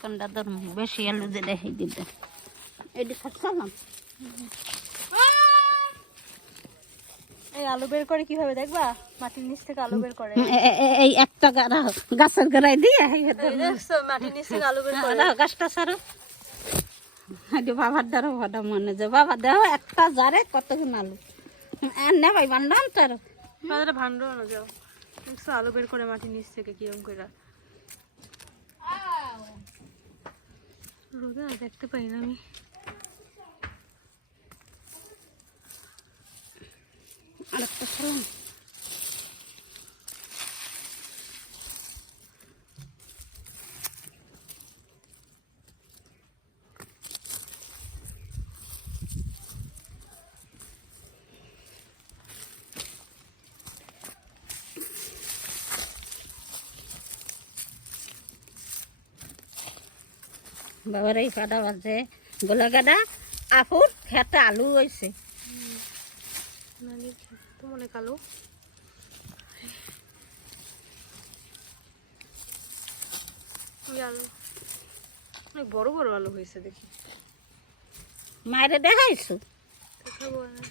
কোনটা ধরুন বেশি আলু দিয়ে দেখাই দিতে এটি খাচ্ছিলাম। এই আলু বের করে কিভাবে দেখবা? মাটির নিচ থেকে আলু বের করে। এই একটা গাছের গোড়ায় দিয়ে দেখছো মাটির নিচ থেকে আলু বের করে। গাছটা ছাড়ো বাবার দ্বারা ভাটা মনে যে বাবা দেখো একটা জারে কতক্ষণ আলু এনে ভাই বান্ধাম তার বাজারে ভান্ডো না যাও। দেখছো আলু বের করে মাটির নিচ থেকে কিরকম করে। রোদে দেখতে পাই না আমি। আরেকটা ছাড়লাম বাবার এই ফাটা বাজে গোলা গাডা আপুর খেতে আলু হয়েছে নানির তো মনে কালো। আলু অনেক বড় বড় আলু হয়েছে দেখি। মায়েরে দেখাইছো দেখাবো না।